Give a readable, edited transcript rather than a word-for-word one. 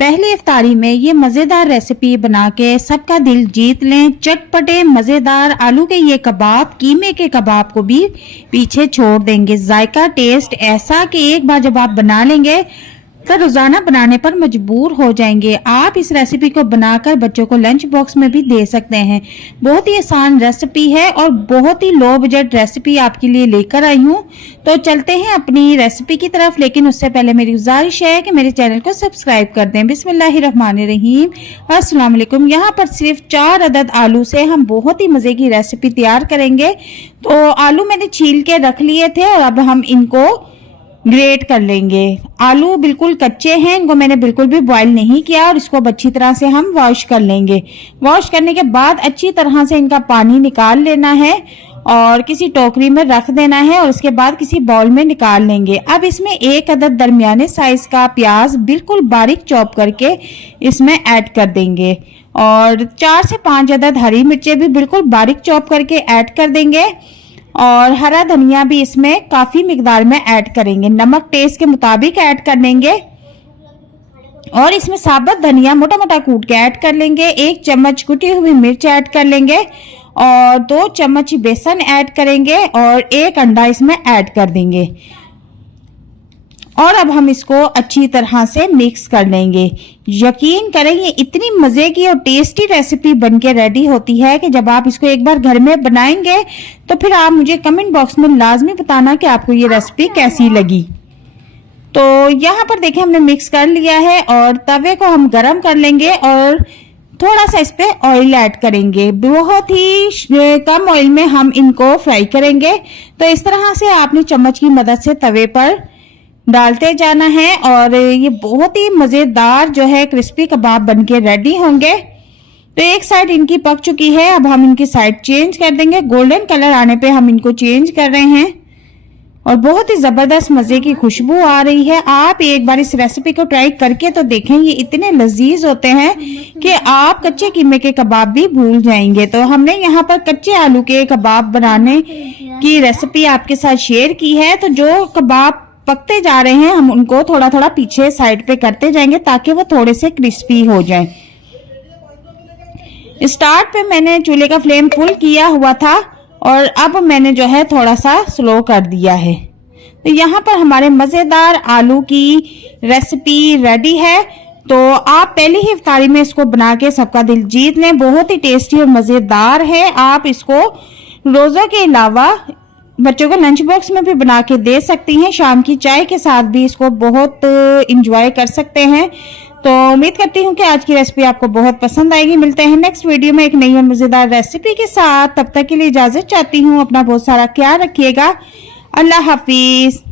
पहली इफ्तारी में ये मज़ेदार रेसिपी बना के सबका दिल जीत लें। चटपटे मज़ेदार आलू के ये कबाब कीमे के कबाब को भी पीछे छोड़ देंगे। जायका टेस्ट ऐसा कि एक बार जब आप बना लेंगे तो रोजाना बनाने पर मजबूर हो जाएंगे। आप इस रेसिपी को बनाकर बच्चों को लंच बॉक्स में भी दे सकते हैं। बहुत ही आसान रेसिपी है और बहुत ही लो बजट रेसिपी आपके लिए लेकर आई हूँ। तो चलते हैं अपनी रेसिपी की तरफ, लेकिन उससे पहले मेरी गुजारिश है कि मेरे चैनल को सब्सक्राइब कर दें। बिस्मिल्लाहिर्रहमानिर्रहीम, अस्सलाम वालेकुम। यहाँ पर सिर्फ 4 अदद आलू से हम बहुत ही मजे की रेसिपी तैयार करेंगे। तो आलू मैंने छील के रख लिए थे और अब हम इनको ग्रेट कर लेंगे। आलू बिल्कुल कच्चे हैं, इनको मैंने बिल्कुल भी बॉईल नहीं किया और इसको अच्छी तरह से हम वॉश कर लेंगे। वॉश करने के बाद अच्छी तरह से इनका पानी निकाल लेना है और किसी टोकरी में रख देना है और उसके बाद किसी बाउल में निकाल लेंगे। अब इसमें 1 अदद दरमियाने साइज का प्याज बिल्कुल बारीक चॉप करके इसमें ऐड कर देंगे और 4 से 5 अदद हरी मिर्चें भी बिल्कुल बारीक चॉप करके ऐड कर देंगे और हरा धनिया भी इसमें काफी मिकदार में ऐड करेंगे। नमक टेस्ट के मुताबिक ऐड कर लेंगे और इसमें साबुत धनिया मोटा मोटा कूट के ऐड कर लेंगे। 1 चम्मच कुटी हुई मिर्च ऐड कर लेंगे और 2 चम्मच बेसन ऐड करेंगे और 1 अंडा इसमें ऐड कर देंगे और अब हम इसको अच्छी तरह से मिक्स कर लेंगे। यकीन करें ये इतनी मजे की और टेस्टी रेसिपी बनके रेडी होती है कि जब आप इसको एक बार घर में बनाएंगे तो फिर आप मुझे कमेंट बॉक्स में लाजमी बताना कि आपको ये रेसिपी कैसी लगी। तो यहाँ पर देखें हमने मिक्स कर लिया है और तवे को हम गरम कर लेंगे और थोड़ा सा इस पे ऑयल ऐड करेंगे। बहुत ही कम ऑयल में हम इनको फ्राई करेंगे। तो इस तरह से आपने चम्मच की मदद से तवे पर डालते जाना है और ये बहुत ही मजेदार जो है क्रिस्पी कबाब बनके रेडी होंगे। तो एक साइड इनकी पक चुकी है, अब हम इनकी साइड चेंज कर देंगे। गोल्डन कलर आने पे हम इनको चेंज कर रहे हैं और बहुत ही जबरदस्त मजे की खुशबू आ रही है। आप एक बार इस रेसिपी को ट्राई करके तो देखें, ये इतने लजीज होते हैं कि आप कच्चे कीमे के कबाब भी भूल जाएंगे। तो हमने यहाँ पर कच्चे आलू के कबाब बनाने की रेसिपी आपके साथ शेयर की है। तो जो कबाब पकते जा रहे हैं हम उनको थोड़ा थोड़ा पीछे साइड पे करते जाएंगे ताकि वो थोड़े से क्रिस्पी हो जाएं। स्टार्ट पे मैंने चूल्हे का फ्लेम फुल किया हुआ था और अब मैंने जो है थोड़ा सा स्लो कर दिया है। तो यहाँ पर हमारे मजेदार आलू की रेसिपी रेडी है। तो आप पहली ही इफ्तारी में इसको बना के सबका दिल जीत लें। बहुत ही टेस्टी और मजेदार है। आप इसको रोजा के अलावा बच्चों को लंच बॉक्स में भी बना के दे सकती हैं। शाम की चाय के साथ भी इसको बहुत इंजॉय कर सकते हैं। तो उम्मीद करती हूँ कि आज की रेसिपी आपको बहुत पसंद आएगी। मिलते हैं नेक्स्ट वीडियो में एक नई और मजेदार रेसिपी के साथ। तब तक के लिए इजाजत चाहती हूँ। अपना बहुत सारा ख्याल रखिएगा। अल्लाह हाफिज।